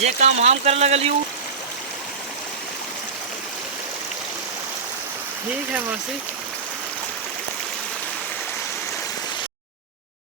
जे काम हम करे लगली उ ठीक है मौसी।